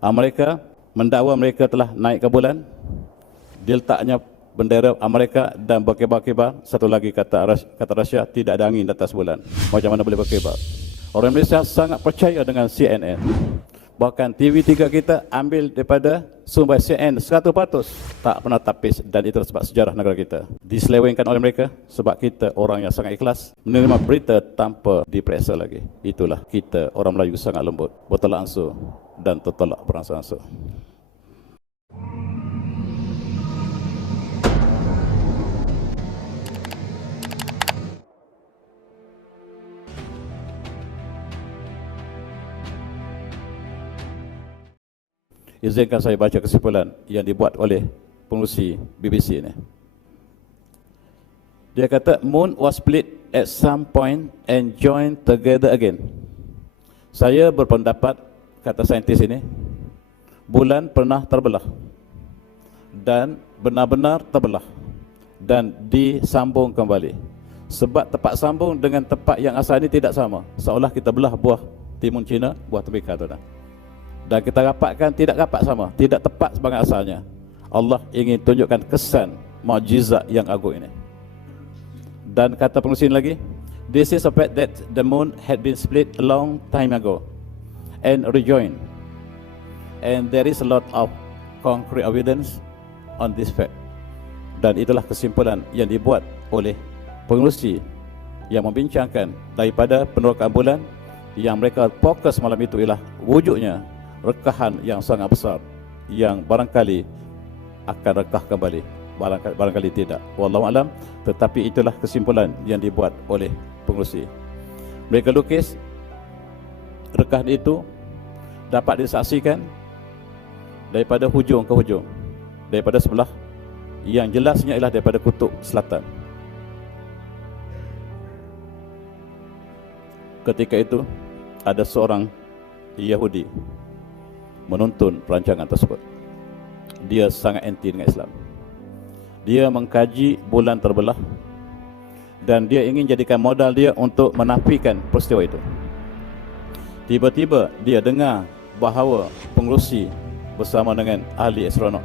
Amerika mendakwa mereka telah naik ke bulan, diletaknya bendera Amerika dan berkibar-kibar. Satu lagi kata Rusia, tidak ada angin di atas bulan. Macam mana boleh berkibar? Orang Malaysia sangat percaya dengan CNN. Bahkan TV3 kita ambil daripada sumber CNN 100%, tak pernah tapis, dan itu sebab sejarah negara kita diselewengkan oleh mereka sebab kita orang yang sangat ikhlas menerima berita tanpa diperiksa lagi. Itulah kita orang Melayu, sangat lembut, bertolak ansur dan tertolak beransur-ansur. Izinkan saya baca kesimpulan yang dibuat oleh pengurusi BBC ini. Dia kata, Moon was split at some point and joined together again. Saya berpendapat, kata saintis ini, bulan pernah terbelah dan benar-benar terbelah dan disambung kembali. Sebab tempat sambung dengan tempat yang asal ini tidak sama. Seolah kita belah buah timun Cina, buah tembikar, tuan-tuan. Dan kita rapatkan tidak rapat sama, tidak tepat sebagai asalnya. Allah ingin tunjukkan kesan mukjizat yang agung ini. Dan kata pengurusi lagi, this is a fact that the moon had been split a long time ago and rejoined, and there is a lot of concrete evidence on this fact. Dan itulah kesimpulan yang dibuat oleh pengurusi yang membincangkan daripada penerokan bulan. Yang mereka fokus malam itu ialah wujudnya rekahan yang sangat besar yang barangkali akan rekah kembali, barangkali tidak, wallahu alam. Tetapi itulah kesimpulan yang dibuat oleh pengurusi. Mereka lukis rekahan itu dapat disaksikan daripada hujung ke hujung, daripada sebelah yang jelasnya ialah daripada kutub selatan. Ketika itu ada seorang Yahudi menonton perancangan tersebut. Dia sangat anti dengan Islam. Dia mengkaji bulan terbelah dan dia ingin jadikan modal dia untuk menafikan peristiwa itu. Tiba-tiba dia dengar bahawa pengerusi bersama dengan ahli astronot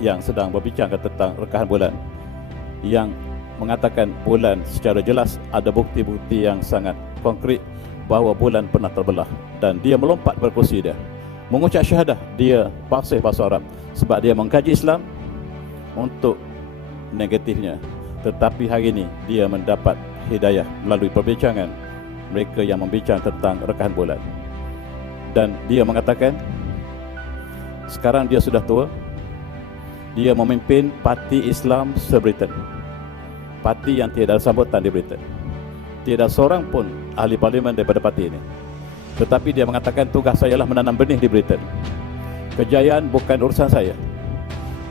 yang sedang berbincang tentang rekahan bulan, yang mengatakan bulan secara jelas ada bukti-bukti yang sangat konkret bahawa bulan pernah terbelah. Dan dia melompat dari kursi dia, mengucap syahadah. Dia fasih bahasa Arab sebab dia mengkaji Islam untuk negatifnya. Tetapi hari ini dia mendapat hidayah melalui perbincangan mereka yang membincang tentang rekahan bulan. Dan dia mengatakan sekarang dia sudah tua. Dia memimpin parti Islam se-Britain, parti yang tidak ada sambutan di Britain. Tidak seorang pun ahli parlimen daripada parti ini. Tetapi dia mengatakan tugas saya ialah menanam benih di Britain. Kejayaan bukan urusan saya.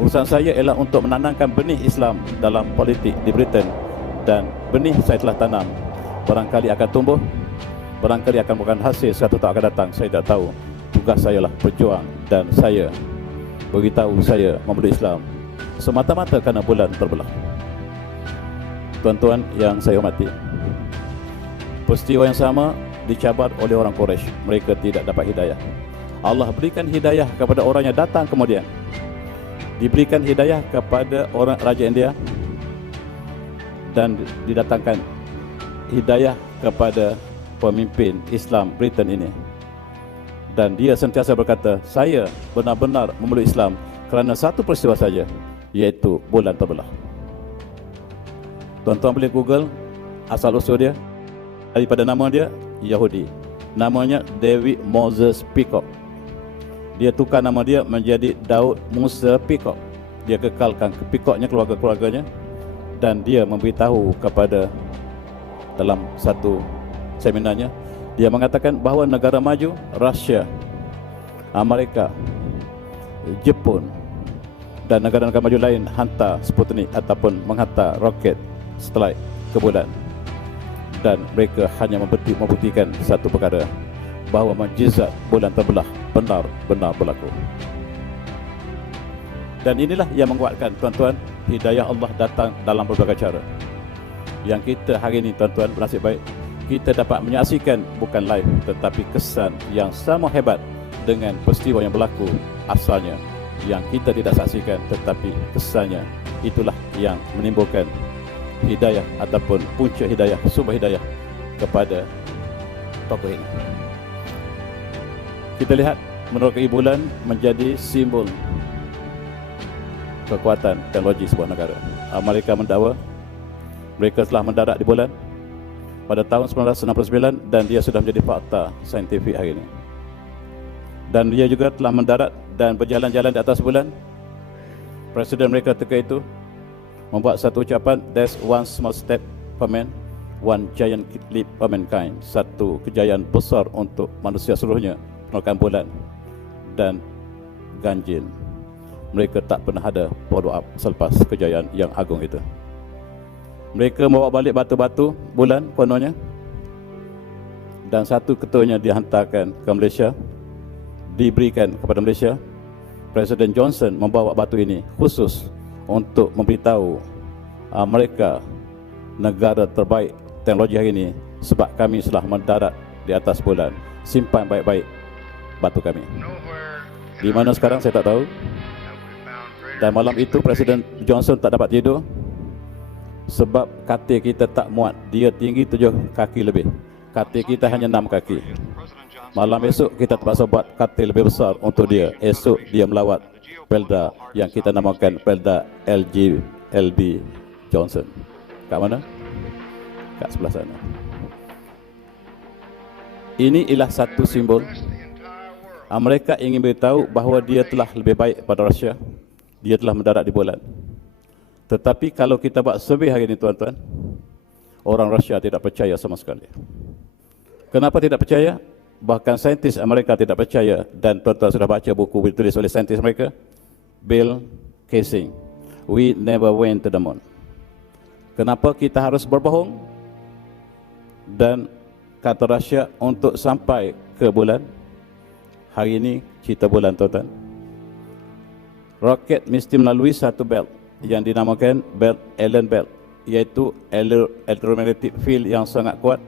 Urusan saya ialah untuk menanamkan benih Islam dalam politik di Britain. Dan benih saya telah tanam. Barangkali akan tumbuh, barangkali akan bukan hasil suatu tak akan datang, saya tidak tahu. Tugas saya ialah berjuang, dan saya beritahu saya memeluk Islam semata-mata kerana bulan terbelah. Tuan-tuan yang saya hormati, peristiwa yang sama dicabar oleh orang Quraisy. Mereka tidak dapat hidayah. Allah berikan hidayah kepada orang yang datang kemudian. Diberikan hidayah kepada orang Raja India, dan didatangkan hidayah kepada pemimpin Islam Britain ini. Dan dia sentiasa berkata, saya benar-benar memeluk Islam kerana satu peristiwa saja, iaitu bulan terbelah. Tuan-tuan boleh Google asal-usul dia. Daripada nama dia, Yahudi. Namanya David Moses Peacock. Dia tukar nama dia menjadi Daud Musa Peacock. Dia kekalkan Peacocknya, keluarga-keluarganya. Dan dia memberitahu kepada, dalam satu seminarnya, dia mengatakan bahawa negara maju, Rusia, Amerika, Jepun dan negara-negara maju lain hantar Sputnik ataupun menghantar roket satelit ke bulan. Dan mereka hanya membuktikan satu perkara, bahawa mukjizat bulan terbelah benar-benar berlaku. Dan inilah yang menguatkan, tuan-tuan, hidayah Allah datang dalam berbagai cara. Yang kita hari ini, tuan-tuan, bernasib baik, kita dapat menyaksikan bukan live, tetapi kesan yang sama hebat dengan peristiwa yang berlaku asalnya yang kita tidak saksikan, tetapi kesannya itulah yang menimbulkan hidayah ataupun punca hidayah, sumber hidayah kepada tokoh ini. Kita lihat menerokai bulan menjadi simbol kekuatan teknologi sebuah negara. Amerika mendakwa mereka telah mendarat di bulan pada tahun 1969 dan dia sudah menjadi fakta saintifik hari ini. Dan dia juga telah mendarat dan berjalan-jalan di atas bulan. Presiden mereka ketika itu membuat satu ucapan, "There's one small step for man, one giant leap for mankind." Satu kejayaan besar untuk manusia seluruhnya, penolakan bulan dan ganjil. Mereka tak pernah ada follow up selepas kejayaan yang agung itu. Mereka membawa balik batu-batu bulan kononnya, dan satu ketuanya dihantarkan ke Malaysia, diberikan kepada Malaysia. Presiden Johnson membawa batu ini khusus untuk memberitahu mereka negara terbaik teknologi hari ini, sebab kami telah mendarat di atas bulan. Simpan baik-baik batu kami. Di mana sekarang saya tak tahu. Dan malam itu Presiden Johnson tak dapat tidur sebab katil kita tak muat. Dia tinggi 7 kaki lebih. Katil kita hanya 6 kaki. Malam esok kita terpaksa buat katil lebih besar untuk dia. Esok dia melawat Pelda yang kita namakan Pelda LB Johnson. Kat mana? Kat sebelah sana. Ini ialah satu simbol. Mereka ingin beritahu bahawa dia telah lebih baik pada Rusia. Dia telah mendarat di bulan. Tetapi kalau kita buat survei hari ini tuan-tuan, orang Rusia tidak percaya sama sekali. Kenapa tidak percaya? Bahkan saintis Amerika tidak percaya, dan tuan-tuan sudah baca buku ditulis oleh saintis mereka, Bill Kaysing, "We never went to the moon." Kenapa kita harus berbohong dan kata Rusia untuk sampai ke bulan? Hari ini cerita bulan tuan-tuan. Roket mesti melalui satu belt yang dinamakan belt Allen belt, iaitu electromagnetic field yang sangat kuat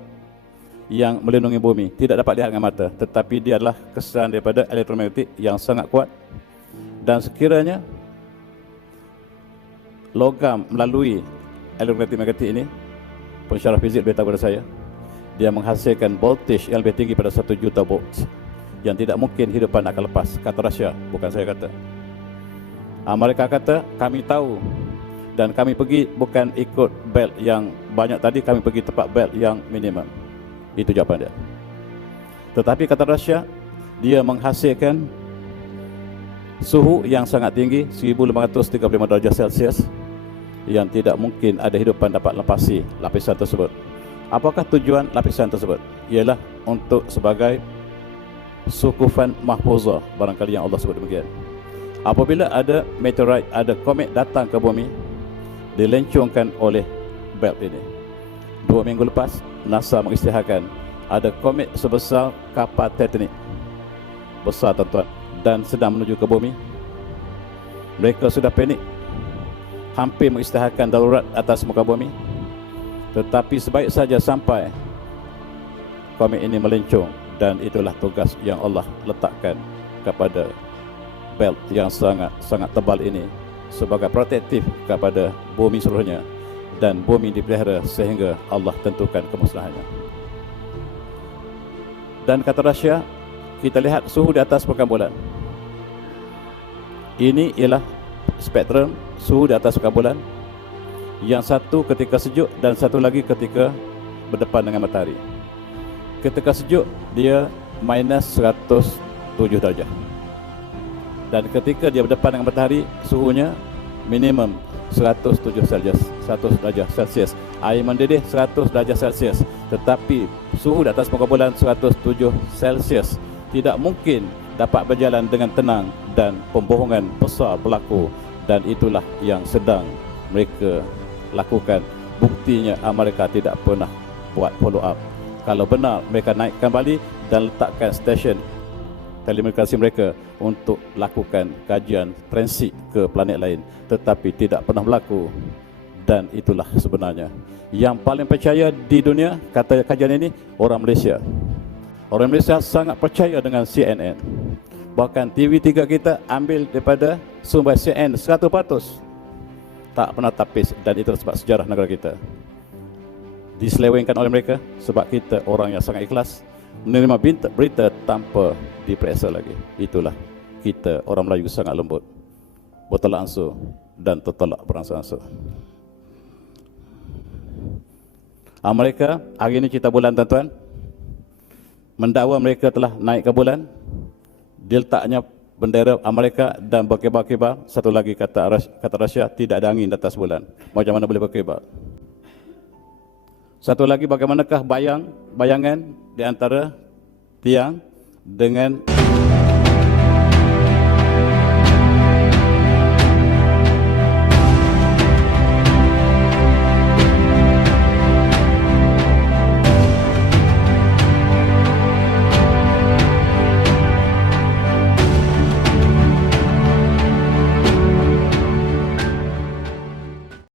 yang melindungi bumi. Tidak dapat dilihat dengan mata, tetapi dia adalah kesan daripada elektromagnetik yang sangat kuat. Dan sekiranya logam melalui elektromagnetik ini, pensyarah fizik beritahu kepada saya, dia menghasilkan voltage yang lebih tinggi pada 1 juta volt, yang tidak mungkin hidupan akan lepas. Kata Rusia, bukan saya kata. Mereka kata, kami tahu dan kami pergi bukan ikut belt yang banyak tadi, kami pergi tempat belt yang minimum. Itu jawapan dia. Tetapi kata Rusia, dia menghasilkan suhu yang sangat tinggi, 1535 darjah Celsius, yang tidak mungkin ada hidupan dapat lepasi lapisan tersebut. Apakah tujuan lapisan tersebut? Ialah untuk sebagai sukufan mahfuzah, barangkali yang Allah sebut demikian. Apabila ada meteorit, ada komet datang ke bumi, dilencungkan oleh belt ini. 2 minggu lepas, NASA mengisytiharkan ada komet sebesar kapal Titanic, besar tuan-tuan, dan sedang menuju ke bumi. Mereka sudah panik, hampir mengisytiharkan darurat atas muka bumi. Tetapi sebaik saja sampai komet ini melencung, dan itulah tugas yang Allah letakkan kepada belt yang sangat tebal ini sebagai protektif kepada bumi seluruhnya, dan bumi dipelihara sehingga Allah tentukan kemusnahannya. Dan kata Rusia, kita lihat suhu di atas permukaan bulan. Ini ialah spektrum suhu di atas permukaan bulan. Yang satu ketika sejuk dan satu lagi ketika berdepan dengan matahari. Ketika sejuk dia minus 107 darjah. Dan ketika dia berdepan dengan matahari, suhunya minimum 107 Celsius, 100 darjah Celsius. Air mendidih 100 darjah Celsius. Tetapi suhu di atas muka bulan 107 Celsius. Tidak mungkin dapat berjalan dengan tenang, dan pembohongan besar berlaku. Dan itulah yang sedang mereka lakukan. Buktinya Amerika tidak pernah buat follow up. Kalau benar, mereka naik kembali dan letakkan stesen telekomunikasi mereka untuk lakukan kajian forensik ke planet lain, tetapi tidak pernah berlaku. Dan itulah sebenarnya yang paling percaya di dunia, kata kajian ini, orang Malaysia. Orang Malaysia sangat percaya dengan CNN. Bahkan TV3 kita ambil daripada sumber CNN 100%. Tak pernah tapis, dan itu sebab sejarah negara kita. Diselewengkan oleh mereka sebab kita orang yang sangat ikhlas menerima berita tanpa diperiksa lagi. Itulah kita orang Melayu sangat lembut, bertolak ansur dan tertolak beransur-ansur. Amerika, hari ini kita bulan tuan-tuan, mendakwa mereka telah naik ke bulan. Diletaknya bendera Amerika dan berkibar-kibar. Satu lagi kata Rusia, tidak ada angin di atas bulan. Macam mana boleh berkibar? Satu lagi, bagaimanakah bayangan di antara tiang dengan